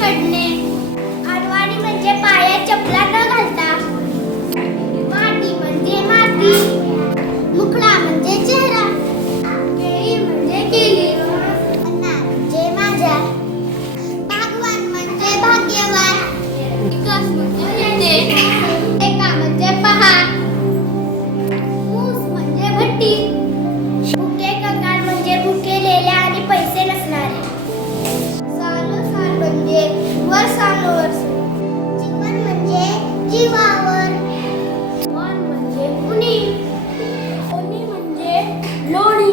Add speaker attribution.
Speaker 1: काढणे आडवाणी म्हणजे पाया चपला न घालता. माती म्हणजे माती. मुकडा म्हणजे चेहरा. केळी म्हणजे केली अन्ना म्हणजे माझ्या भागवान म्हणजे भाग्यवान. श्वासावर जीवन म्हणजे जीवावर. मन म्हणजे उणी उणी म्हणजे लोणी.